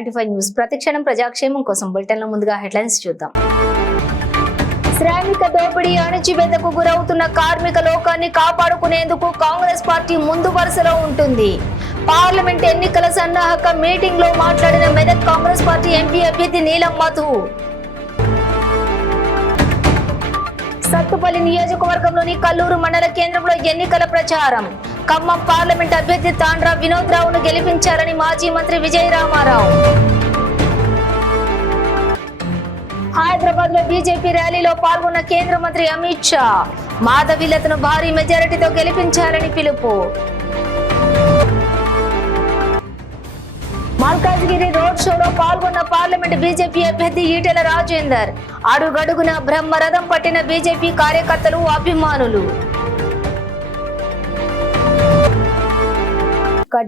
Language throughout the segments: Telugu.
95 న్యూస్ ప్రతిక్షణం ప్రజాక్షేమం కోసం బులెటిన్ల ముందుగా హెడ్లైన్స్ చూద్దాం. శ్రామిక దోపిడీ అణచివేతకు గురవుతున్న కార్మిక లోకాన్ని కాపాడుకునేందుకు కాంగ్రెస్ పార్టీ ముందు వరుసలో ఉంటుంది. పార్లమెంట్ ఎన్నికల సన్నాహక మీటింగ్ లో మాట్లాడిన మెదక్ కాంగ్రెస్ పార్టీ ఎంపీ అభ్యర్థి నీలం మధు. సత్తుపల్లి నియోజకవర్గంలోని కల్లూరు మండల కేంద్రంలో ఎన్నికల ప్రచారం. ఖమ్మం పార్లమెంట్ అభ్యర్థి తాండ్రా వినోద్ రావును గెలిపించాలని మాజీ మంత్రి విజయ రామారావు. హైదరాబాద్ లో బీజేపీ ర్యాలీలో పాల్గొన్న కేంద్ర మంత్రి అమిత్ షా. మాధవీలతను భారీ మెజారిటీతో గెలిపించాలని పిలుపు. మల్కాజ్గిరి రోడ్ షోలో పాల్గొన్న పార్లమెంట్ బీజేపీ అభ్యర్థి ఈటెల రాజేందర్. అడుగడుగున బ్రహ్మరథం పట్టిన బీజేపీ కార్యకర్తలు, అభిమానులు.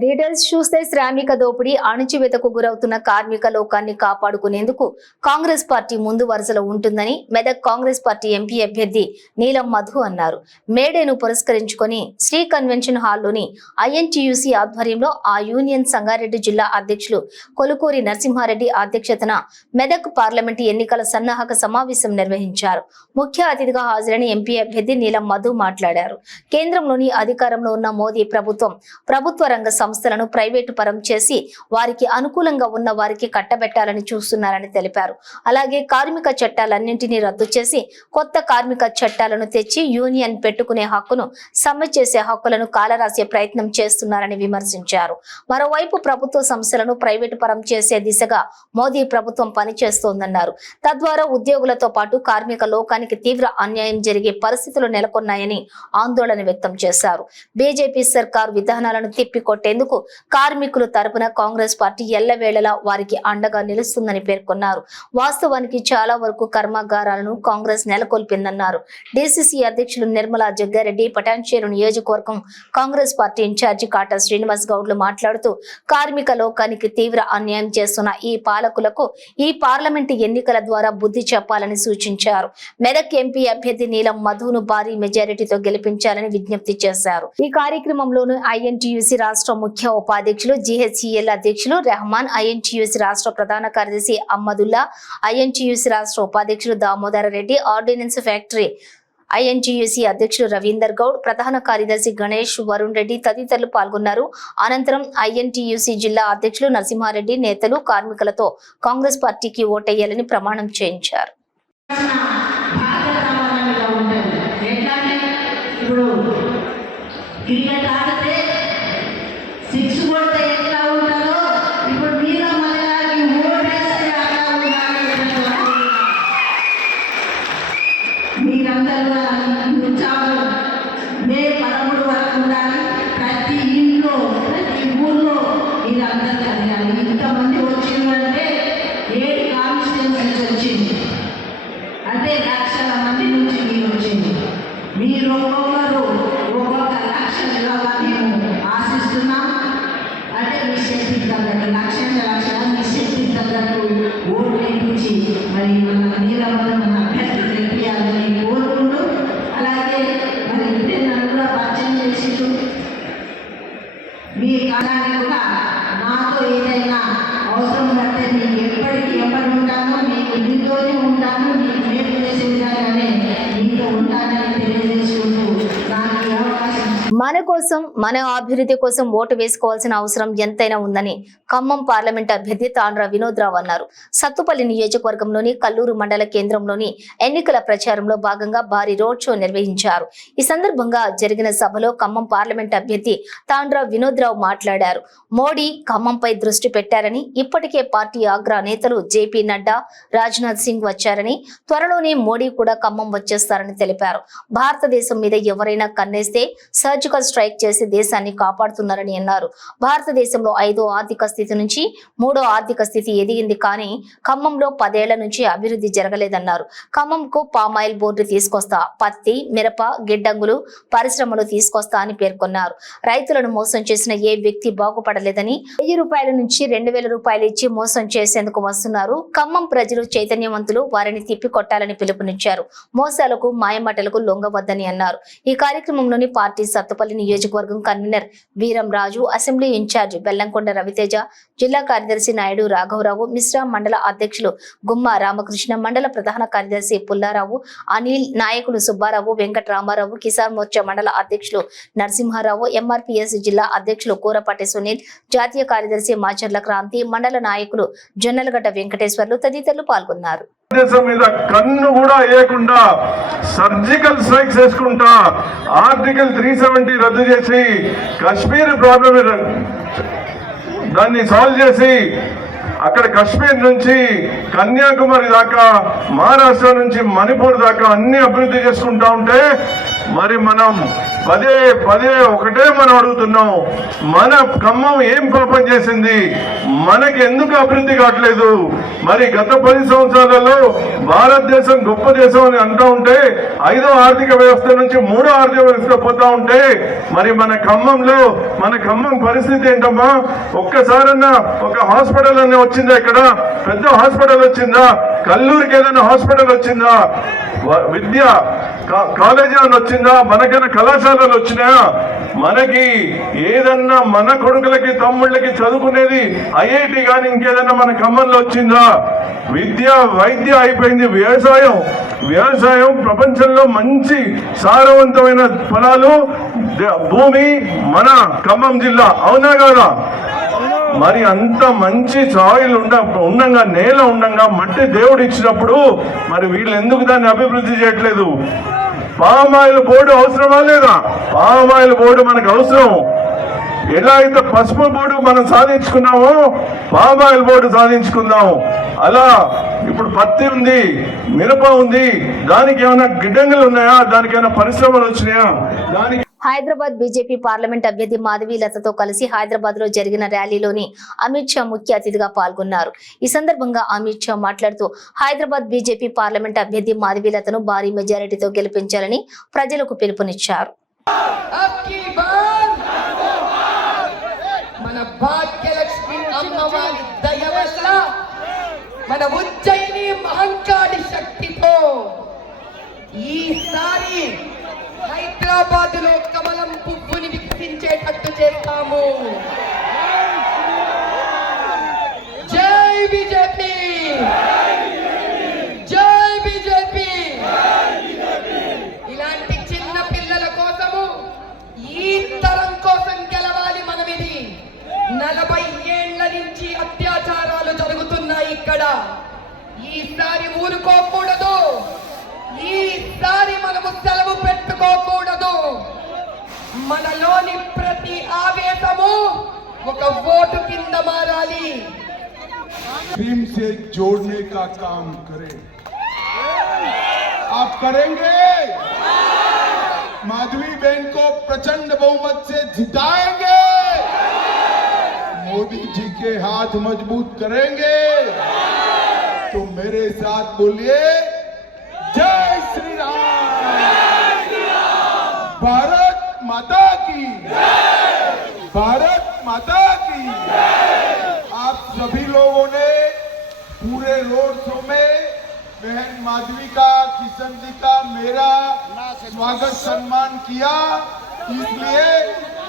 డీటెయిల్స్ చూస్తే శ్రామిక దోపిడీ అణచివేతకు గురవుతున్న కార్మిక లోకాన్ని కాపాడుకునేందుకు కాంగ్రెస్ పార్టీ ముందు వరుసలో ఉంటుందని మెదక్ కాంగ్రెస్ పార్టీ ఎంపీ అభ్యర్థి నీలం మధు అన్నారు. మేడేను పురస్కరించుకొని శ్రీ కన్వెన్షన్ హాల్లోని ఐఎన్టీయూసీ ఆధ్వర్యంలో ఆ యూనియన్ సంగారెడ్డి జిల్లా అధ్యక్షులు కొలుకూరి నరసింహారెడ్డి అధ్యక్షతన మెదక్ పార్లమెంటు ఎన్నికల సన్నాహక సమావేశం నిర్వహించారు. ముఖ్య అతిథిగా హాజరైన ఎంపీ అభ్యర్థి నీలం మధు మాట్లాడారు. కేంద్రంలోని అధికారంలో ఉన్న మోదీ ప్రభుత్వం ప్రభుత్వ రంగ సంస్థలను ప్రైవేటు పరం చేసి వారికి అనుకూలంగా ఉన్న వారికి కట్టబెట్టాలని చూస్తున్నారని తెలిపారు. అలాగే కార్మిక చట్టాలన్నింటినీ రద్దు చేసి కొత్త కార్మిక చట్టాలను తెచ్చి యూనియన్ పెట్టుకునే హక్కును సమ్మె చేసే హక్కులను కాలరాసే ప్రయత్నం చేస్తున్నారని విమర్శించారు. మరోవైపు ప్రభుత్వ సంస్థలను ప్రైవేటు పరం చేసే దిశగా మోదీ ప్రభుత్వం పనిచేస్తోందన్నారు. తద్వారా ఉద్యోగులతో పాటు కార్మిక లోకానికి తీవ్ర అన్యాయం జరిగే పరిస్థితులు నెలకొన్నాయని ఆందోళన వ్యక్తం చేశారు. బీజేపీ సర్కారు విధానాలను తిప్పికొట్టేందుకు కార్మికుల తరపున కాంగ్రెస్ పార్టీ ఎల్లవేళలా వారికి అండగా నిలుస్తుందని పేర్కొన్నారు. వాస్తవానికి చాలా వరకు కర్మాగారాలను కాంగ్రెస్ నెలకొల్పిందన్నారు. డీసీసీ అధ్యక్షులు నిర్మలా జగ్గారెడ్డి పటాన్చేరు నియోజకవర్గం కాంగ్రెస్ పార్టీ ఇన్ఛార్జి కాటా శ్రీనివాస్ గౌడ్లు మాట్లాడుతూ కార్మిక లోకానికి తీవ్ర అన్యాయం చేస్తున్న ఈ పాలకులకు ఈ పార్లమెంటు ఎన్నికల ద్వారా బుద్ధి చెప్పాలని సూచించారు. మెదక్ ఎంపీ అభ్యర్థి నీలం మధును భారీ మెజారిటీతో గెలిపించాలని విజ్ఞప్తి చేశారు. ఈ కార్యక్రమంలోనూ ఐఎన్టీయూసీ రాష్ట్ర ముఖ్య ఉపాధ్యక్షులు, జీహెచ్ఈఎల్ అధ్యక్షులు రెహమాన్, ఐఎన్టీయూసీ రాష్ట్ర ప్రధాన కార్యదర్శి అహ్మదుల్లా, ఐఎన్టీయూసీ రాష్ట్ర ఉపాధ్యక్షులు Damodara Reddy, ordnance factory INTUC అధ్యక్షులు రవీందర్ గౌడ్, ప్రధాన కార్యదర్శి గణేష్, వరుణ్ రెడ్డి తదితరులు పాల్గొన్నారు. అనంతరం ఐఎన్టీయూసీ జిల్లా అధ్యక్షులు నరసింహారెడ్డి నేతలు కార్మికులతో కాంగ్రెస్ పార్టీకి ఓటేయాలని ప్రమాణం చేయించారు. మన కోసం, మన అభివృద్ధి కోసం ఓటు వేసుకోవాల్సిన అవసరం ఎంతైనా ఉందని ఖమ్మం పార్లమెంట్ అభ్యర్థి తాండ్రా వినోద్ రావు అన్నారు. సత్తుపల్లి నియోజకవర్గంలోని కల్లూరు మండల కేంద్రంలోని ఎన్నికల ప్రచారంలో భాగంగా భారీ రోడ్ షో నిర్వహించారు. ఈ సందర్భంగా జరిగిన సభలో ఖమ్మం పార్లమెంట్ అభ్యర్థి తాండ్రా వినోద్ రావు మాట్లాడారు. మోడీ ఖమ్మంపై దృష్టి పెట్టారని, ఇప్పటికే పార్టీ అగ్ర నేతలు జేపీ నడ్డా, రాజ్నాథ్ సింగ్ వచ్చారని, త్వరలోనే మోడీ కూడా ఖమ్మం వచ్చేస్తారని తెలిపారు. భారతదేశం మీద ఎవరైనా కన్నేస్తే సర్జికల్ స్ట్రైక్ చేసి దేశాన్ని కాపాడుతున్నారని అన్నారు. భారతదేశంలో 5వ ఆర్థిక స్థితి నుంచి 3వ ఆర్థిక స్థితి ఎదిగింది, కానీ ఖమ్మంలో 10 ఏళ్ల నుంచి అభివృద్ధి జరగలేదన్నారు. ఖమ్మంకు పామాయిల్ బోర్డు తీసుకొస్తా, పత్తి, మిరప, గిడ్డంగులు పరిశ్రమలు తీసుకొస్తా అని పేర్కొన్నారు. రైతులను మోసం చేసిన ఏ వ్యక్తి బాగుపడలేదని, 1000 రూపాయల నుంచి 2000 రూపాయలు ఇచ్చి మోసం చేసేందుకు వస్తున్నారు. ఖమ్మం ప్రజలు చైతన్యవంతులు, వారిని తిప్పికొట్టాలని పిలుపునిచ్చారు. మోసాలకు, మాయమాటలకు లొంగవద్దని అన్నారు. ఈ కార్యక్రమంలోని పార్టీ సత్తుపల్లి నియోజకవర్గం కన్వీనర్ వీరం రాజు, అసెంబ్లీ ఇన్ఛార్జ్ బెల్లంకొండ రవితేజ, జిల్లా కార్యదర్శి నాయుడు రాఘవరావు, మిశ్రా మండల అధ్యక్షులు గుమ్మ రామకృష్ణ, మండల ప్రధాన కార్యదర్శి పుల్లారావు, అనిల్, నాయకులు సుబ్బారావు, వెంకట రామారావు, కిసాన్ మోర్చా మండల అధ్యక్షులు నరసింహారావు, ఎంఆర్పీఎస్ జిల్లా అధ్యక్షులు కూరపాటి సునీల్, జాతీయ కార్యదర్శి మాచర్ల క్రాంతి, మండల నాయకులు జొన్నలగడ్డ వెంకటేశ్వర్లు తదితరులు పాల్గొన్నారు. దేశం మీద కన్ను కూడా వేయకుండా సర్జికల్ స్ట్రైక్స్ వేసుకుంటా ఆర్టికల్ 370 రద్దు చేసి కాశ్మీర్ ప్రాబ్లం దాన్ని సాల్వ్ చేసి అక్కడ కాశ్మీర్ నుంచి కన్యాకుమారి దాకా, మహారాష్ట్ర నుంచి మణిపూర్ దాకా అన్ని అభివృద్ధి చేసుకుంటా ఉంటే మరి మనం పదే పదే ఒకటే మనం అడుగుతున్నాం, మన ఖమ్మం ఏం పాపం చేసింది, మనకి ఎందుకు అభివృద్ధి కావట్లేదు? మరి గత 10 సంవత్సరాలలో భారతదేశం గొప్ప దేశం అని అంటూ ఉంటే 5వ ఆర్థిక వ్యవస్థ నుంచి 3వ ఆర్థిక వ్యవస్థ పోతా ఉంటే మరి మన ఖమ్మం పరిస్థితి ఏంటమ్మా? ఒక్కసారన్నా ఒక హాస్పిటల్ అనే వచ్చిందా? ఇక్కడ పెద్ద హాస్పిటల్ వచ్చిందా? కల్లూరికి ఏదైనా హాస్పిటల్ వచ్చిందా? విద్య కాలేజీ అని వచ్చిందా? మనకైనా కళాశాలలు వచ్చినాయా? మనకి ఏదన్నా మన కొడుకులకి తమ్ముళ్ళకి చదువుకునేది ఐఐటి కానీ ఇంకేదన్నా మన ఖమ్మంలో వచ్చిందా? విద్య వైద్య అయిపోయింది. వ్యవసాయం ప్రపంచంలో మంచి సారవంతమైన ఫలాలు భూమి మన ఖమ్మం జిల్లా, అవునా కాదా? మరి అంత మంచి సాయిల్ ఉండంగా, నేల ఉండంగా, మట్టి దేవుడు ఇచ్చినప్పుడు మరి వీళ్ళు ఎందుకు దాన్ని అభివృద్ధి చేయట్లేదు? పామాయిల్ బోర్డు అవసరమా లేదా? పామాయిల్ బోర్డు మనకు అవసరం. ఎలా అయితే పసుపు బోర్డు మనం సాధించుకున్నామో పామాయిల్ బోర్డు సాధించుకుందాం. అలా ఇప్పుడు పత్తి ఉంది, మిరప ఉంది, దానికి ఏమైనా గిడ్డంగులు ఉన్నాయా? దానికి ఏమైనా పరిశ్రమలు వచ్చినాయా? దానికి హైదరాబాద్ బీజేపీ పార్లమెంట్ అభ్యర్థి మాధవి లతతో కలిసి హైదరాబాద్ లో జరిగిన ర్యాలీలోని అమిత్ షా ముఖ్య అతిథిగా పాల్గొన్నారు. ఈ సందర్భంగా అమిత్ షా మాట్లాడుతూ హైదరాబాద్ బీజేపీ పార్లమెంట్ అభ్యర్థి మాధవి లతను భారీ మెజారిటీతో గెలిపించాలని ప్రజలకు పిలుపునిచ్చారు. హైదరాబాద్ లో కమలం పువ్వుని వికసించేటట్టు చేస్తాము. జై బీజేపీ, జై బీజేపీ. ఇలాంటి చిన్న పిల్లల కోసము, ఈ తరం కోసం గెలవాలి మనం. ఇది 40 ఏళ్ల నుంచి అత్యాచారాలు జరుగుతున్నాయి ఇక్కడ. ఈసారి ఊరుకోకూడదు. ఈసారి మనము సెలవు పెట్టుకోకూడదు. మనలోని ప్రతి ఆవేశము ఒక ఓటు కింద మారాలి. टीम से जोड़ने का काम करें. आप करेंगे? माधवी बहन को प्रचंड बहुमत से जिताएंगे. मोदी जी के हाथ मजबूत करेंगे. तो मेरे साथ बोलिए, जय श्री राम, भारत माता की, भारत माता की. आप सभी लोगों ने पूरे रोड शो में बहन माधवी का, किशन जी का, मेरा स्वागत सम्मान किया. इसलिए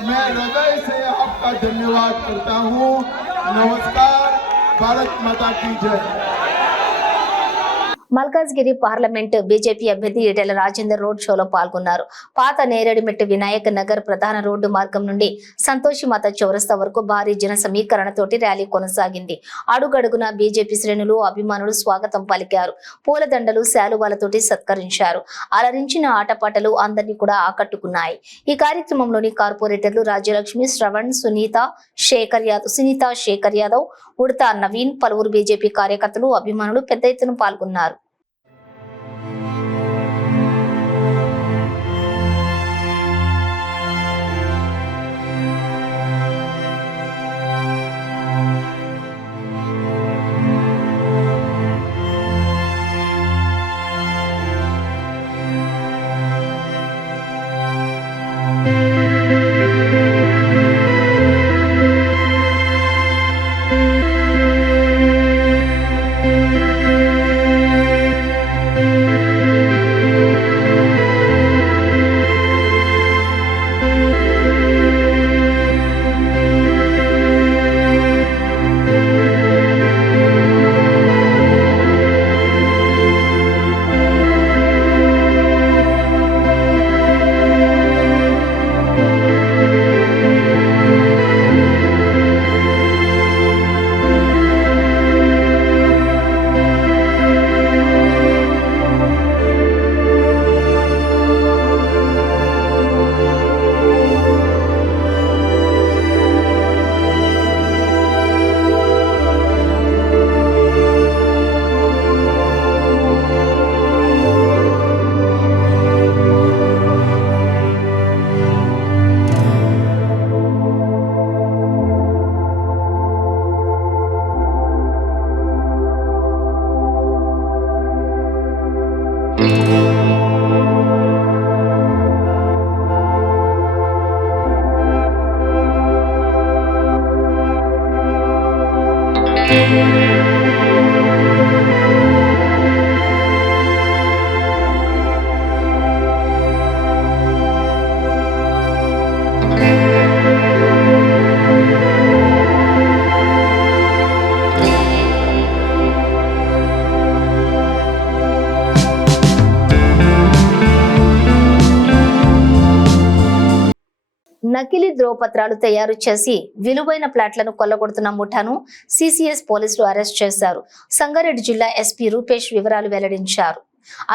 मैं हृदय से आपका धन्यवाद करता हूँ. नमस्कार. भारत माता की जय. మల్కాజ్గిరి పార్లమెంట్ బీజేపీ అభ్యర్థి ఈటెల రాజేందర్ రోడ్ షోలో పాల్గొన్నారు. పాత నేరేడుమెట్టు వినాయక్ నగర్ ప్రధాన రోడ్డు మార్గం నుండి సంతోషిమాత చౌరస్తా వరకు భారీ జన సమీకరణతోటి ర్యాలీ కొనసాగింది. అడుగడుగున బీజేపీ శ్రేణులు, అభిమానులు స్వాగతం పలికారు. పూలదండలు, శాలువాలతోటి సత్కరించారు. అలరించిన ఆటపాటలు అందరినీ కూడా ఆకట్టుకున్నాయి. ఈ కార్యక్రమంలోని కార్పొరేటర్లు రాజ్యలక్ష్మి, శ్రవణ్, సునీత శేఖర్ యాదవ్, ఉడతా నవీన్, పలువురు బీజేపీ కార్యకర్తలు, అభిమానులు పెద్ద ఎత్తున పాల్గొన్నారు. నకిలీ ధ్రువపత్రాలు తయారు చేసి విలువైన ప్లాట్లను కొల్లగొడుతున్న ముఠాను సిసిఎస్ పోలీసులు అరెస్ట్ చేశారు. సంగారెడ్డి జిల్లా ఎస్పీ రూపేష్ వివరాలు వెల్లడించారు.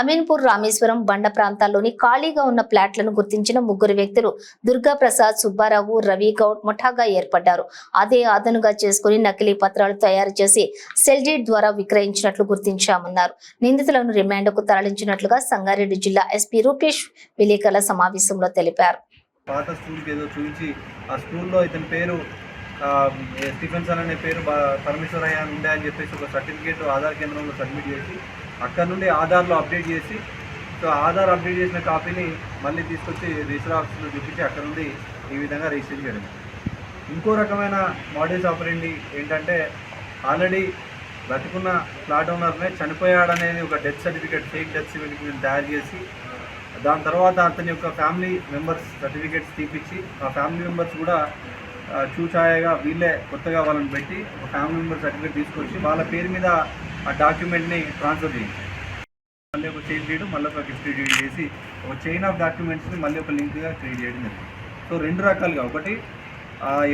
అమీన్పూర్, రామేశ్వరం, బండ ప్రాంతాల్లోని ఖాళీగా ఉన్న ప్లాట్లను గుర్తించిన 3 వ్యక్తులు దుర్గా ప్రసాద్, సుబ్బారావు, రవి గౌడ్ ముఠాగా ఏర్పడ్డారు. అదే ఆదనుగా చేసుకుని నకిలీ పత్రాలు తయారు చేసి సెల్డీడ్ ద్వారా విక్రయించినట్లు గుర్తించామన్నారు. నిందితులను రిమాండ్కు తరలించినట్లుగా సంగారెడ్డి జిల్లా ఎస్పీ రూపేష్ విలేకరుల సమావేశంలో తెలిపారు. పాత స్కూల్కి ఏదో చూపించి ఆ స్కూల్లో ఇతని పేరు స్టీఫెన్స్ అనే పేరు పరమేశ్వరయ్య అని ఉండే అని చెప్పేసి ఒక సర్టిఫికేట్ ఆధార్ కేంద్రంలో సబ్మిట్ చేసి అక్కడ నుండి ఆధార్లో అప్డేట్ చేసి సో ఆధార్ అప్డేట్ చేసిన కాపీని మళ్ళీ తీసుకొచ్చి రిజిస్టర్ ఆఫీస్లో చూపించి అక్కడ నుండి ఈ విధంగా రిజిస్టర్ చేయడం. ఇంకో రకమైన మోడల్స్ ఆపరేండి ఏంటంటే ఆల్రెడీ బ్రతికున్న ఫ్లాట్ ఓనర్నే చనిపోయాడనేది ఒక death certificate, fake death certificate తయారు చేసి దాని తర్వాత అతని యొక్క ఫ్యామిలీ మెంబర్స్ సర్టిఫికేట్స్ తీపిచ్చి ఆ ఫ్యామిలీ మెంబర్స్ కూడా చూచాయగా వీళ్ళే కొత్తగా వాళ్ళని పెట్టి ఒక ఫ్యామిలీ మెంబర్ సర్టిఫికేట్ తీసుకొచ్చి వాళ్ళ పేరు మీద ఆ డాక్యుమెంట్ని ట్రాన్స్ఫర్ చేయించారు. మళ్ళీ ఒక చైన్ చేయడం, మళ్ళీ ఒక గిఫ్ట్ డీడ్ చేసి ఒక చైన్ ఆఫ్ డాక్యుమెంట్స్ని మళ్ళీ ఒక లింక్గా క్రియేట్ చేయడం జరిగింది. సో 2 రకాలుగా, ఒకటి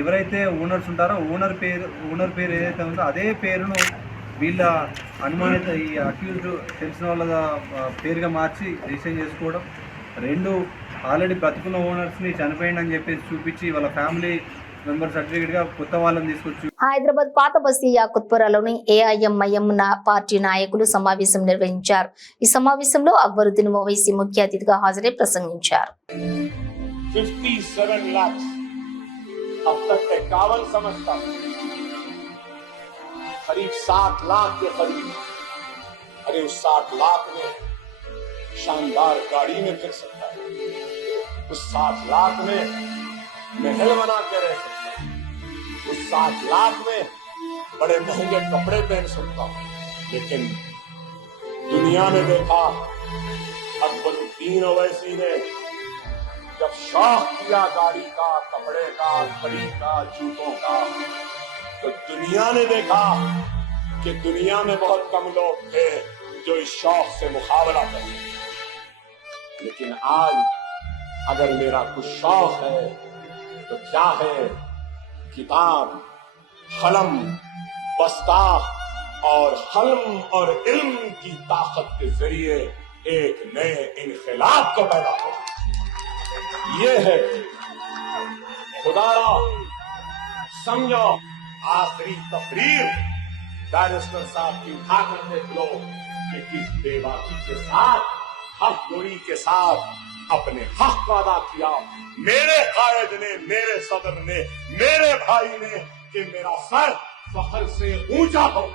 ఎవరైతే ఓనర్స్ ఉంటారో ఓనర్ పేరు ఏదైతే ఉందో అదే పేరును వీళ్ళ అనుమానిత ఈ అక్యూజ్డ్ తెలిసిన వాళ్ళ పేరుగా మార్చి రిజిస్టర్ చేసుకోవడం. 2 ఆల్రెడీ బ్రతుకున్న ఓనర్స్ని చనిపోయింది అని చెప్పేసి చూపించి వాళ్ళ ఫ్యామిలీ మెంబర్ సర్టిఫికేట్గా కొత్త వాళ్ళని తీసుకొచ్చి. హైదరాబాద్ పాత బస్తీ యాకుత్పురాలోని ఏఐఎంఐఎం పార్టీ నాయకులు సమావేశం నిర్వహించారు. ఈ సమావేశంలో అక్బరుద్దీన్ ఓవైసీ ముఖ్య అతిథిగా హాజరై ప్రసంగించారు. 57 लाख अब तक 51 समझता करीब 7 लाख के करीब। अरे उस 7 लाख में शानदार गाड़ी में फिर सकता है, उस 7 लाख में महल बना के रह सकता है, उस 7 लाख में बड़े महंगे कपड़े पहन सकता हूं। लेकिन दुनिया ने देखा अकबरुद्दीन ओवैसी ने जब शौक किया गाड़ी का, कपड़े का, घड़ी का, जूतों का, तो दुनिया ने देखा कि दुनिया में बहुत कम लोग थे जो इस शौक से मुकाबला कर सके। लेकिन आज अगर मेरा कुछ शौक है तो क्या है? किताब, कलम, बस्ता और हल्म और इल्म की ताकत के जरिए एक नए इनकलाब को पैदा कर, ये है खुदारा। समझो, आखिरी तकरीर बैरिस्टर साहब की उठा कर देख लो कि किस बेबाकी के साथ, हक गोरी के साथ अपने हक का अदा किया मेरे कायद ने, मेरे सदर ने, मेरे भाई ने, कि मेरा सर फख्र से ऊंचा हो।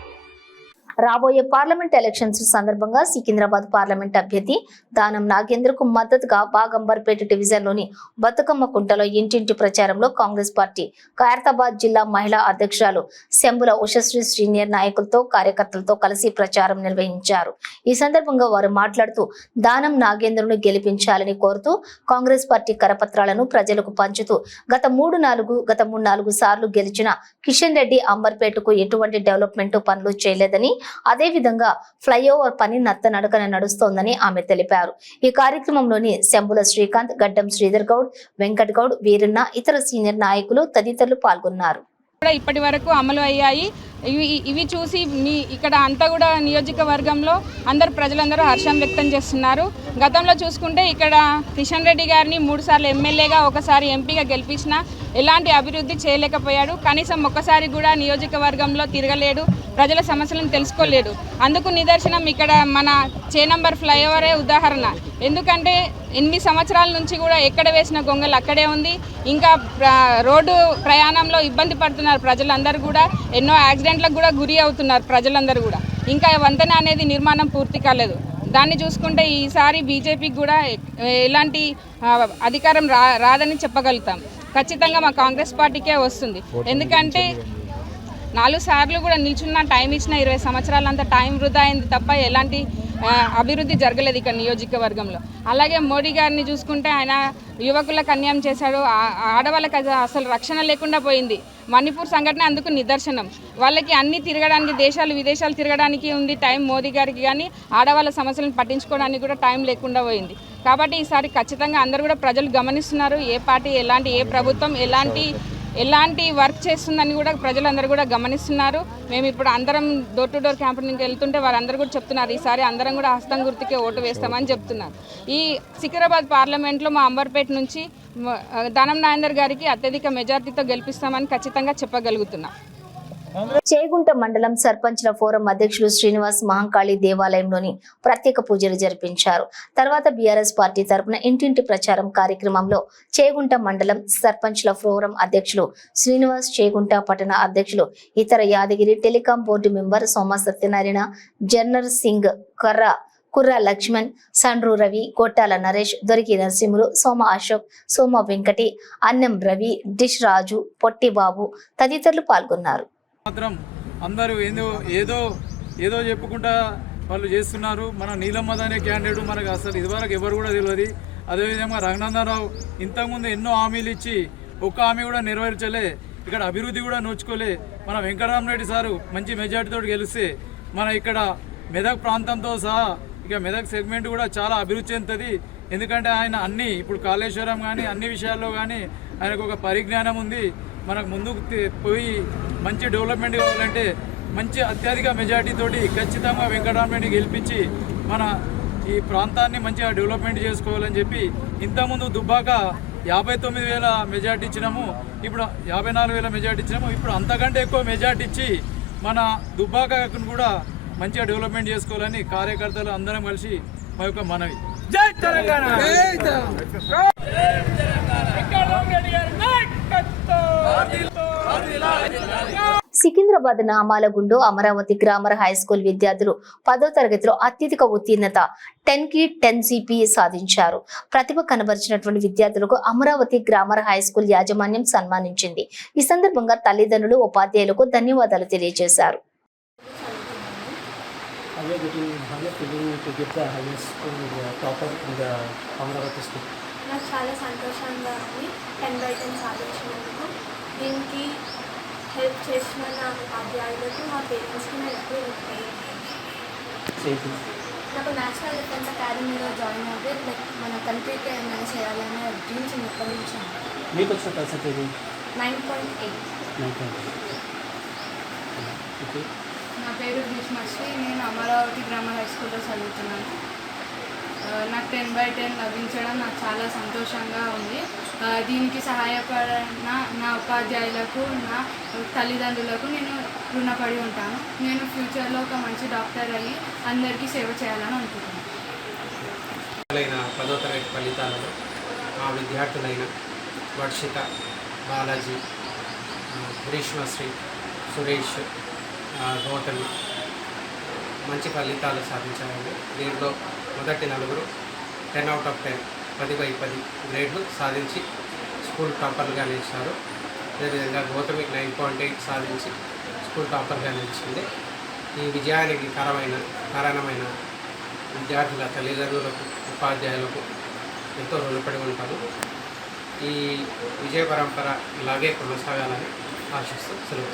రాబోయే పార్లమెంట్ ఎలక్షన్స్ సందర్భంగా సికింద్రాబాద్ పార్లమెంట్ అభ్యర్థి దానం నాగేంద్రకు మద్దతుగా బాగంబర్పేట డివిజన్లోని బతుకమ్మ కుంటలో ఇంటింటి ప్రచారంలో కాంగ్రెస్ పార్టీ ఖైరతాబాద్ జిల్లా మహిళా అధ్యక్షురాలు శంభుల ఉషశ్రీ సీనియర్ నాయకులతో కార్యకర్తలతో కలిసి ప్రచారం నిర్వహించారు. ఈ సందర్భంగా వారు మాట్లాడుతూ దానం నాగేంద్రను గెలిపించాలని కోరుతూ కాంగ్రెస్ పార్టీ కరపత్రాలను ప్రజలకు పంచుతూ గత 3-4 సార్లు గెలిచిన కిషన్ రెడ్డి అంబర్పేటకు ఎటువంటి డెవలప్మెంట్ పనులు చేయలేదని, అదేవిధంగా ఫ్లైఓవర్ పని నత్తనడకన నడుస్తోందని ఆమె తెలిపారు. ఈ కార్యక్రమంలోని శంభుల శ్రీకాంత్, గడ్డం శ్రీధర్ గౌడ్, వెంకట్ గౌడ్, వీరన్న, ఇతర సీనియర్ నాయకులు తదితరులు పాల్గొన్నారు. ఇప్పటి వరకు అమలు అయ్యాయి. ఇవి చూసి ఇక్కడ అంతా కూడా నియోజకవర్గంలో ప్రజలందరూ హర్షం వ్యక్తం చేస్తున్నారు. గతంలో చూసుకుంటే ఇక్కడ కిషన్ రెడ్డి గారిని 3 సార్లు ఎమ్మెల్యేగా, ఒకసారి ఎంపీగా గెలిపించిన ఎలాంటి అభివృద్ధి చేయలేకపోయాడు. కనీసం ఒక్కసారి కూడా నియోజకవర్గంలో తిరగలేడు, ప్రజల సమస్యలను తెలుసుకోలేడు. అందుకు నిదర్శనం ఇక్కడ మన చేనంబర్ ఫ్లైఓవరే ఉదాహరణ. ఎందుకంటే 8 సంవత్సరాల నుంచి కూడా ఎక్కడ వేసిన గొంగలు అక్కడే ఉంది. ఇంకా రోడ్డు ప్రయాణంలో ఇబ్బంది పడుతున్నారు ప్రజలందరూ కూడా, ఎన్నో యాక్సిడెంట్లకు కూడా గురి అవుతున్నారు ప్రజలందరూ కూడా. ఇంకా వంతెన అనేది నిర్మాణం పూర్తి కాలేదు. దాన్ని చూసుకుంటే ఈసారి బీజేపీకి కూడా ఎలాంటి అధికారం రాదని చెప్పగలుగుతాం. ఖచ్చితంగా మా కాంగ్రెస్ పార్టీకే వస్తుంది. ఎందుకంటే 4 సార్లు కూడా నిల్చున్న టైం ఇచ్చిన 20 సంవత్సరాలంతా టైం వృధా అయింది తప్ప ఎలాంటి అభివృద్ధి జరగలేదు ఇక్కడ నియోజకవర్గంలో. అలాగే మోడీ గారిని చూసుకుంటే ఆయన యువకులకు అన్యాయం చేశాడు, ఆడవాళ్ళకి అసలు రక్షణ లేకుండా పోయింది. మణిపూర్ సంఘటన అందుకు నిదర్శనం. వాళ్ళకి అన్ని తిరగడానికి, విదేశాలు తిరగడానికి ఉంది టైం మోదీ గారికి, కానీ ఆడవాళ్ళ సమస్యలను పట్టించుకోవడానికి కూడా టైం లేకుండా పోయింది. కాబట్టి ఈసారి ఖచ్చితంగా అందరూ కూడా ప్రజలు గమనిస్తున్నారు. ఏ పార్టీ ఏ ప్రభుత్వం ఎలాంటి వర్క్ చేస్తుందని కూడా ప్రజలందరూ కూడా గమనిస్తున్నారు. మేము ఇప్పుడు అందరం డోర్ టు డోర్ క్యాంపెయినింగ్కి వెళ్తుంటే వారందరూ కూడా చెప్తున్నారు ఈసారి అందరం కూడా హస్తం గుర్తుకే ఓటు వేస్తామని చెప్తున్నారు. ఈ సికింద్రాబాద్ పార్లమెంట్లో మా అంబర్పేట నుంచి దానం నాగేందర్ గారికి అత్యధిక మెజార్టీతో గెలిపిస్తామని ఖచ్చితంగా చెప్పగలుగుతున్నాం. చేగుంట మండలం సర్పంచ్ల ఫోరం అధ్యక్షులు శ్రీనివాస్ మహంకాళి దేవాలయంలోని ప్రత్యేక పూజలు జరిపించారు. తర్వాత బీఆర్ఎస్ పార్టీ తరపున ఇంటింటి ప్రచారం కార్యక్రమంలో చేగుంట మండలం సర్పంచ్ల ఫోరం అధ్యక్షులు శ్రీనివాస్, చేగుంట పట్టణ అధ్యక్షులు ఇతర యాదగిరి టెలికాం బోర్డు మెంబర్ సోమ సత్యనారాయణ, జర్నర్ సింగ్, కుర్ర లక్ష్మణ్, సండ్రు రవి, గొట్టాల నరేష్, దొరికి నరసింహులు, సోమ అశోక్, సోమ వెంకటి, అన్నం రవి, డిష్ రాజు, పొట్టి బాబు తదితరులు పాల్గొన్నారు. మాత్రం అందరూ ఏదో చెప్పుకుంటా వాళ్ళు చేస్తున్నారు. మన నీలమ్మద్ అనే క్యాండిడేట్ మనకు అసలు ఇదివరకు ఎవరు కూడా తెలియదు. అదేవిధంగా రఘునందనరావు ఇంతకుముందు ఎన్నో హామీలు ఇచ్చి ఒక్క హామీ కూడా నెరవేర్చలే, ఇక్కడ అభివృద్ధి కూడా నోచుకోలే. మన వెంకటరామరెడ్డి సారు మంచి మెజార్టీతో గెలిస్తే మన ఇక్కడ మెదక్ ప్రాంతంతో సహా ఇక మెదక్ సెగ్మెంట్ కూడా చాలా అభివృద్ధి చెందుతుంది. ఎందుకంటే ఆయన ఇప్పుడు కాళేశ్వరం కానీ అన్ని విషయాల్లో కానీ ఆయనకు ఒక పరిజ్ఞానం ఉంది. మనకు ముందుకు పోయి మంచి డెవలప్మెంట్ కావాలంటే మంచి అత్యధిక మెజార్టీతోటి ఖచ్చితంగా వెంకటరామరెడ్డిని గెలిపించి మన ఈ ప్రాంతాన్ని మంచిగా డెవలప్మెంట్ చేసుకోవాలని చెప్పి ఇంతకుముందు దుబ్బాక 59,000 మెజార్టీ ఇచ్చినాము, ఇప్పుడు 54,000 మెజార్టీ ఇచ్చినాము. ఇప్పుడు అంతకంటే ఎక్కువ మెజార్టీ ఇచ్చి మన దుబ్బాకను కూడా మంచిగా డెవలప్మెంట్ చేసుకోవాలని కార్యకర్తలు అందరం కలిసి మా యొక్క మనవి. జై Telangana. Secunderabad Namalagundu Amaravati grammar high school విద్యార్థులు 10వ తరగతిలో అత్యధిక ఉత్తీర్ణత 10కి 10 CPA సాధించారు. ప్రతిభ కనబరిచినటువంటి విద్యార్థులకు అమరావతి గ్రామర్ హై స్కూల్ యాజమాన్యం సన్మానించింది. ఈ సందర్భంగా తల్లిదండ్రులు, ఉపాధ్యాయులకు ధన్యవాదాలు తెలియజేశారు. నాకు చాలా సంతోషంగా ఉంది 10/10 సాధించినందుకు. దీనికి హెల్ప్ చేసిన నా ఉపాధ్యాయులకు, మా పేరెంట్స్కి నేను ఎప్పుడు నాకు నేషనల్ డిఫెన్స్ అకాడమీలో జాయిన్ అయితే మన కంట్రీకి ఏమైనా చేయాలనే డ్రీమ్స్ ఎప్పటి నుంచి. మీకు వచ్చిన పర్సెంటేజ్ 9.8. నా పేరు భీష్మశ్రీ, నేను అమరావతి గ్రామర్ హై స్కూల్లో చదువుతున్నాను. నాకు 10/10 లభించడం నాకు చాలా సంతోషంగా ఉంది. దీనికి సహాయపడిన నా ఉపాధ్యాయులకు, నా తల్లిదండ్రులకు నేను రుణపడి ఉంటాను. నేను ఫ్యూచర్లో ఒక మంచి డాక్టర్ అయ్యి అందరికీ సేవ చేయాలని అనుకుంటున్నాను. 10వ తరగతి ఫలితాలలో మా విద్యార్థులైన వర్షిత, బాలాజీ, గ్రీష్మశ్రీ, సురేష్, గౌతమి మంచి ఫలితాలు సాధించారండి. దీంట్లో మొదటి నలుగురు 10/10 10/10 గ్రేడ్లు సాధించి స్కూల్ టాపర్గా నిలిచారు. అదేవిధంగా గౌతమికి 9.8 సాధించి స్కూల్ టాపర్గా నిలిచింది. ఈ విజయానికి కారణమైన విద్యార్థుల తల్లిదండ్రులకు, ఉపాధ్యాయులకు ఎంతో రుణపడి ఉంటారు. ఈ విజయ పరంపర ఇలాగే కొనసాగాలని ఆశిస్తూ సెలవు.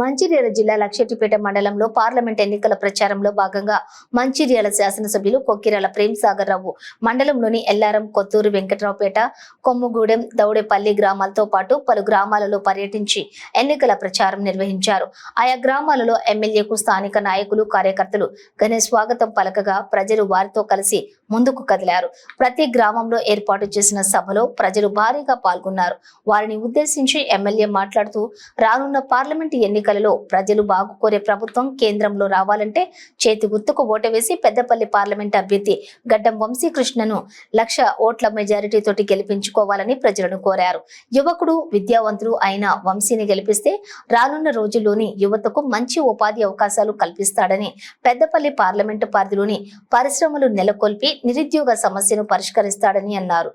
మంచిర్యాల జిల్లా లక్షెట్టిపేట మండలంలో పార్లమెంట్ ఎన్నికల ప్రచారంలో భాగంగా మంచిర్యాల శాసనసభ్యులు కొక్కిరాల ప్రేమ్ సాగర్ రావు మండలంలోని ఎల్లారం, కొత్తూరు, వెంకట్రావుపేట, కొమ్ముగూడెం, దౌడేపల్లి గ్రామాలతో పాటు పలు గ్రామాలలో పర్యటించి ఎన్నికల ప్రచారం నిర్వహించారు. ఆయా గ్రామాలలో ఎమ్మెల్యేకు స్థానిక నాయకులు, కార్యకర్తలు ఘన స్వాగతం పలకగా ప్రజలు వారితో కలిసి ముందుకు కదిలారు. ప్రతి గ్రామంలో ఏర్పాటు చేసిన సభలో ప్రజలు భారీగా పాల్గొన్నారు. వారిని ఉద్దేశించి ఎమ్మెల్యే మాట్లాడుతూ రానున్న పార్లమెంటు ఎన్నికలలో ప్రజలు బాగు కోరే ప్రభుత్వం కేంద్రంలో రావాలంటే చేతి గుర్తుకు ఓటు వేసి పెద్దపల్లి పార్లమెంట్ అభ్యర్థి గడ్డం వంశీకృష్ణను 1,00,000 ఓట్ల మెజారిటీతోటి గెలిపించుకోవాలని ప్రజలను కోరారు. యువకుడు, విద్యావంతుడు అయిన వంశీని గెలిపిస్తే రానున్న రోజుల్లోని యువతకు మంచి ఉపాధి అవకాశాలు కల్పిస్తాడని, పెద్దపల్లి పార్లమెంటు పరిధిలోని పరిశ్రమలు నెలకొల్పి నిరుద్యోగ సమస్యను పరిష్కరిస్తాడని అన్నారు.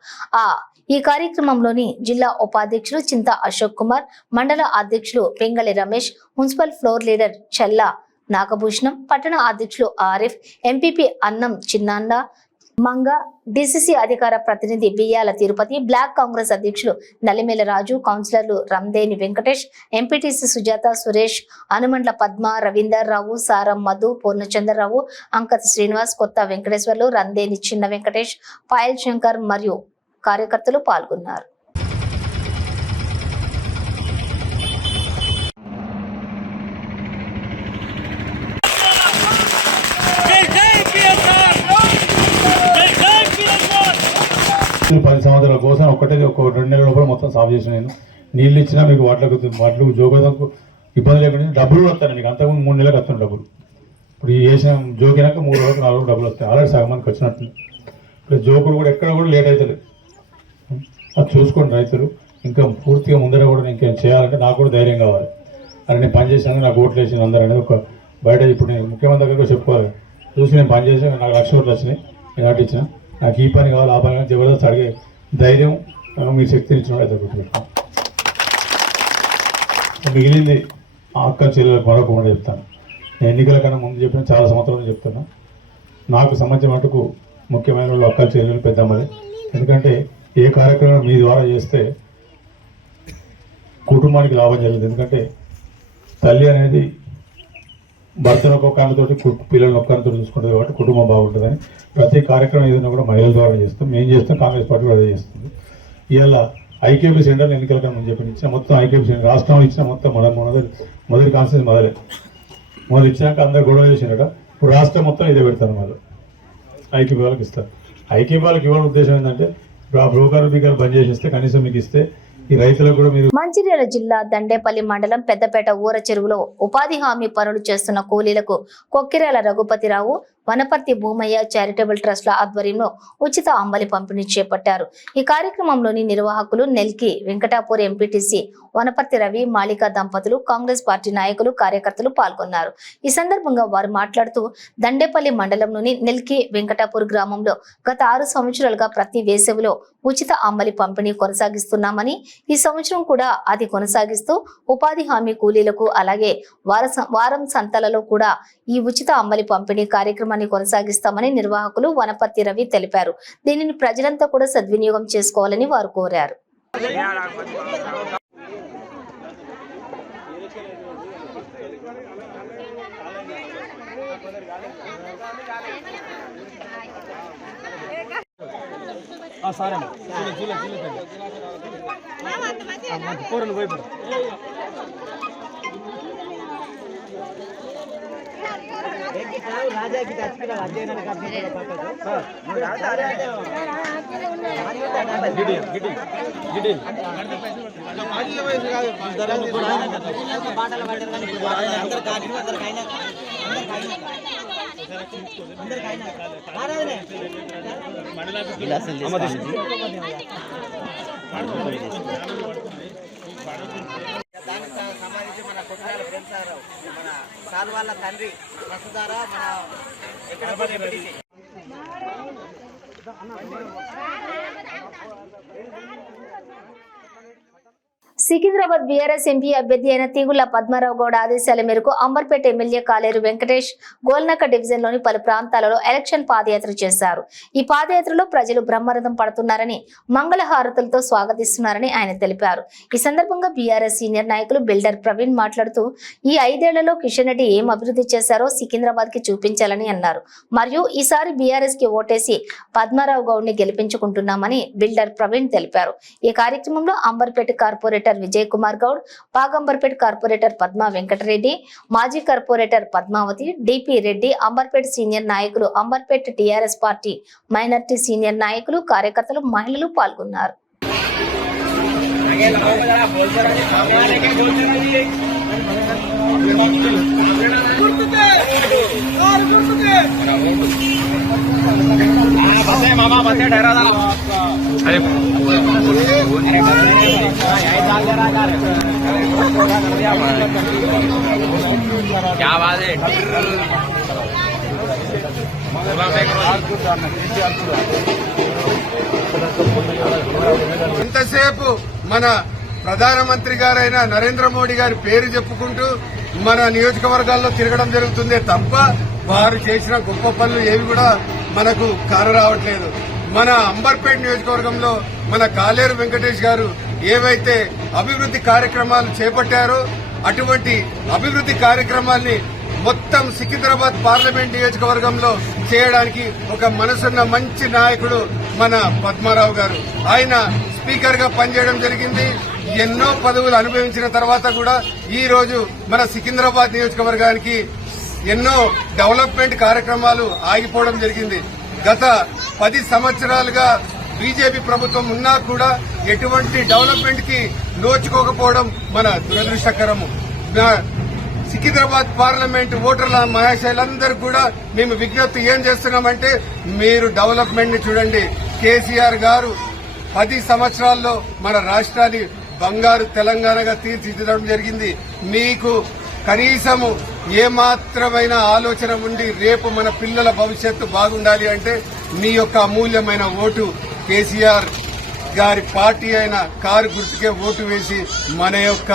ఈ కార్యక్రమంలోని జిల్లా ఉపాధ్యక్షులు చింతా అశోక్ కుమార్, మండల అధ్యక్షులు పెంగళి రమేష్, మున్సిపల్ ఫ్లోర్ లీడర్ చల్లా నాగభూషణం, పట్టణ అధ్యక్షులు ఆరిఫ్, ఎంపీపీ అన్నం చిన్నాండ, మంగ డిసిసి అధికార ప్రతినిధి బియ్యాల తిరుపతి, బ్లాక్ కాంగ్రెస్ అధ్యక్షులు నలిమేల రాజు, కౌన్సిలర్లు రందేని వెంకటేష్, ఎంపీటీసీ సుజాత, సురేష్, అనుమండ్ల పద్మ, రవీందర్ రావు, సారం మధు, పూర్ణచంద్రరావు, అంకత్ శ్రీనివాస్, కొత్త వెంకటేశ్వర్లు, రందేని చిన్న వెంకటేష్, పాయల్ శంకర్ మరియు కార్యకర్తలు పాల్గొన్నారు. ఈ 10 సంవత్సరాల కోసం ఒక 2 నెలల లోపల మొత్తం సాగు చేసిన నేను. నీళ్ళు ఇచ్చినా మీకు వాటికి జోగోదంకు ఇబ్బంది లేకుండా డబ్బులు వస్తాను మీకు. అంతకుముందు 3 నెలలకు వస్తాను డబ్బులు. ఇప్పుడు ఈ వేసిన జోకినాక 3 రోజులకు 4 రోజులు డబ్బులు వస్తాయి. ఆల్రెడీ సగం మందికి వచ్చినట్టు. ఇప్పుడు జోకులు కూడా ఎక్కడ కూడా లేట్ అవుతుంది. అది చూసుకోండి రైతులు. ఇంకా పూర్తిగా ముందర కూడా ఇంకేం చేయాలంటే నాకు కూడా ధైర్యం కావాలి. అని నేను పని చేసినాక నాకు ఓట్లు వేసిన అందరూ అనేది ఒక బయట ఇప్పుడు నేను ముఖ్యమంత్రి దగ్గర చెప్పుకోవాలి. చూసి నేను పని చేసి నాకు 1,00,000 ఓట్లు వచ్చినాయి. నేను అటు ఇచ్చిన. నాకు ఈ పని కావాలి, ఆ పని కానీ జబర్దస్త్ అడిగే ధైర్యం మీరు శక్తిని ఇచ్చిన అయితే గుర్తుపెట్టుకోండి. మిగిలింది ఆ అక్క చెల్లెలకు మరొక మాట చెప్తాను. నేను ఎన్నికల కన్నా ముందు చెప్పిన చాలా సంవత్సరాలు చెప్తున్నా. నాకు సంబంధించిన మటుకు ముఖ్యమైన వాళ్ళు అక్క చెల్లెలు పెద్దమ్మది. ఎందుకంటే ఏ కార్యక్రమం మీ ద్వారా చేస్తే కుటుంబానికి లాభం జరుగుతుంది. ఎందుకంటే తల్లి అనేది భర్తను ఒక్కొక్క ఆమెతోటి పిల్లలను ఒక్కరితో చూసుకుంటుంది కాబట్టి కుటుంబం బాగుంటుందని ప్రతి కార్యక్రమం ఏదైనా కూడా మహిళల ద్వారా చేస్తాం. మేము చేస్తాం, కాంగ్రెస్ పార్టీ కూడా అదే చేస్తుంది. ఇవాళ ఐకేపీ సెంటర్ ఎన్నికల కన్నా ముందు చెప్పిన ఇచ్చిన మొత్తం ఐకేపీ సెంటర్ రాష్ట్రంలో ఇచ్చిన మొత్తం మొదటి కాన్స్టిట్యూన్సీ మొదలు ఇచ్చినాక అందరు గొడవ చేసినట. ఇప్పుడు రాష్ట్రం మొత్తం ఇదే పెడతారు. వాళ్ళు ఐకేపీ వాళ్ళకి ఇస్తారు. ఐకేపీ వాళ్ళకి ఇవ్వడం ఉద్దేశం ఏంటంటే బ్రోకర్ బీకర్ బంద్ చేసేస్తే కనీసం మీకు ఇస్తే ఈ రైతులకు కూడా మీరు. మంచిర్యాల జిల్లా దండేపల్లి మండలం పెద్దపేట ఊర చెరువులో ఉపాధి హామీ పనులు చేస్తున్న కూలీలకు కొక్కిరాల రఘుపతిరావు, వనపర్తి భూమయ్య చారిటబుల్ ట్రస్ట్ల ఆధ్వర్యంలో ఉచిత అంబలి పంపిణీ చేపట్టారు. ఈ కార్యక్రమంలోని నిర్వాహకులు నెల్కి వెంకటాపూర్ ఎంపీటీసీ వనపర్తి రవి, మాళిక దంపతులు, కాంగ్రెస్ పార్టీ నాయకులు, కార్యకర్తలు పాల్గొన్నారు. ఈ సందర్భంగా వారు మాట్లాడుతూ దండేపల్లి మండలంలోని నెల్కి వెంకటాపూర్ గ్రామంలో గత 6 సంవత్సరాలుగా ప్రతి వేసవిలో ఉచిత అంబలి పంపిణీ కొనసాగిస్తున్నామని, ఈ సంవత్సరం కూడా అది కొనసాగిస్తూ ఉపాధి హామీ కూలీలకు అలాగే వారం సంతలలో కూడా ఈ ఉచిత అంబలి పంపిణీ కార్యక్రమాన్ని కొనసాగిస్తామని నిర్వాహకులు వనపర్తి రవి తెలిపారు. దీనిని ప్రజలంతా కూడా సద్వినియోగం చేసుకోవాలని వారు కోరారు. దానికి సంబంధించి మన కొట్టాల ఫ్రెండ్స్ మన సార్ వాళ్ళ తండ్రి వసుధారా మన ఎక్కడ సికింద్రాబాద్ బీఆర్ఎస్ ఎంపీ అభ్యర్థి అయిన తీగుళ్ల పద్మారావు గౌడ్ ఆదేశాల మేరకు అంబర్పేట ఎమ్మెల్యే కాలేరు వెంకటేష్ గోల్నక డివిజన్లోని పలు ప్రాంతాలలో ఎలక్షన్ పాదయాత్ర చేశారు. ఈ పాదయాత్రలో ప్రజలు బ్రహ్మరథం పడుతున్నారని, మంగళహారతులతో స్వాగతిస్తున్నారని ఆయన తెలిపారు. ఈ సందర్భంగా బీఆర్ఎస్ సీనియర్ నాయకులు బిల్డర్ ప్రవీణ్ మాట్లాడుతూ ఈ 5 ఏళ్లలో కిషన్ రెడ్డి ఏం అభివృద్ధి చేశారో సికింద్రాబాద్ కి చూపించాలని అన్నారు. మరియు ఈసారి బీఆర్ఎస్ కి ఓటేసి పద్మారావు గౌడ్ ని గెలిపించుకుంటున్నామని బిల్డర్ ప్రవీణ్ తెలిపారు. ఈ కార్యక్రమంలో అంబర్పేట కార్పొరేటర్ విజయ్ కుమార్ గౌడ్, పాగంబర్పేట కార్పొరేటర్ పద్మా వెంకటరెడ్డి, మాజీ corporator Padmavathi, DP Reddy, Amberpet senior నాయకులు, Amberpet TRS party minority senior నాయకులు, కార్యకర్తలు, మహిళలు పాల్గొన్నారు. ఇంతసేపు మన ప్రధానమంత్రి గారైన నరేంద్ర మోడీ గారి పేరు చెప్పుకుంటూ మన నియోజకవర్గాల్లో తిరగడం జరుగుతుందే తప్ప వారు చేసిన గొప్ప పనులు ఏవి కూడా మనకు కానరావట్లేదు. మన అంబర్పేట నియోజకవర్గంలో మన కాలేరు వెంకటేష్ గారు ఏవైతే అభివృద్ధి కార్యక్రమాలు చేపట్టారో అటువంటి అభివృద్ధి కార్యక్రమాల్ని మొత్తం సికింద్రాబాద్ పార్లమెంట్ నియోజకవర్గంలో చేయడానికి ఒక మనసున్న మంచి నాయకుడు మన పద్మారావు గారు. ఆయన స్పీకర్ గా పనిచేయడం జరిగింది. ఎన్నో పదవులు అనుభవించిన తర్వాత కూడా ఈ రోజు మన సికింద్రాబాద్ నియోజకవర్గానికి ఎన్నో డెవలప్మెంట్ కార్యక్రమాలు ఆగిపోవడం జరిగింది. గత 10 సంవత్సరాలుగా బీజేపీ ప్రభుత్వం ఉన్నా కూడా ఎటువంటి డెవలప్మెంట్ కి నోచుకోకపోవడం మన దురదృష్టకరము. సికింద్రాబాద్ పార్లమెంట్ ఓటర్ల మహాశయులందరూ కూడా మేము విజ్ఞప్తి ఏం చేస్తున్నామంటే మీరు డెవలప్మెంట్ ని చూడండి. కేసీఆర్ గారు 10 సంవత్సరాల్లో మన రాష్ట్రాన్ని బంగారు తెలంగాణగా తీర్చిదిద్దడం జరిగింది. మీకు కనీసము ఏమాత్రమైన ఆలోచన ఉండి రేపు మన పిల్లల భవిష్యత్తు బాగుండాలి అంటే మీ యొక్క అమూల్యమైన ఓటు కేసీఆర్ గారి పార్టీ అయిన కారు గుర్తుకే ఓటు వేసి మన యొక్క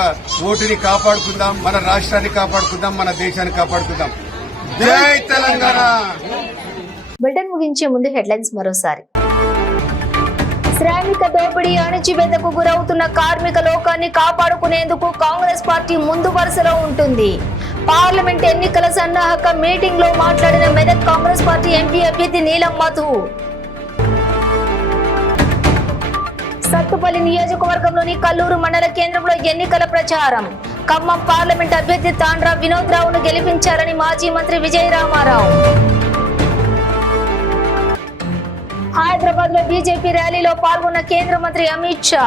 ఓటుని కాపాడుకుందాం, మన రాష్ట్రాన్ని కాపాడుకుందాం, మన దేశాన్ని కాపాడుకుందాం. జై తెలంగాణ. బులెటిన్ ముగించే ముందు హెడ్లైన్స్ మరోసారి. శ్రామిక దోపిడీ అణచివేతకు గురవుతున్న కార్మిక లోకాన్ని కాపాడుకునేందుకు కాంగ్రెస్ పార్టీ ముందు వరుసలో ఉంటుంది. పార్లమెంట్ ఎన్నికల సన్నాహక మీటింగ్ లో మాట్లాడిన మెదక్ కాంగ్రెస్ పార్టీ ఎంపీ అభ్యర్థి నీలం మధు. సత్తుపల్లి నియోజకవర్గంలోని కల్లూరు మండల కేంద్రంలో ఎన్నికల ప్రచారం. ఖమ్మం పార్లమెంట్ అభ్యర్థి తాండ్రా వినోద్ రావును గెలిపించాలని మాజీ మంత్రి విజయ రామారావు. హైదరాబాద్ లో బీజేపీ ర్యాలీలో పాల్గొన్న కేంద్ర మంత్రి అమిత్ షా.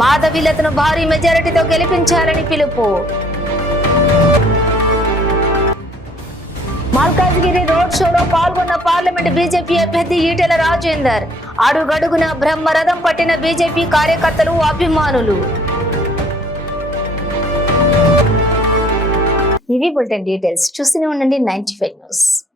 మాధవీలతను భారీ మెజారిటీతో గెలిపించాలని పిలుపు. మల్కాజ్గిరి రోడ్ షోలో పాల్గొన్న పార్లమెంట్ బీజేపీ అభ్యర్థి ఈటెల రాజేందర్. అడుగడుగున బ్రహ్మరథం పట్టిన బీజేపీ కార్యకర్తలు, అభిమానులు. ఇవి బులెటిన్ డీటెయిల్స్. చూస్తూనే ఉండండి 95 న్యూస్.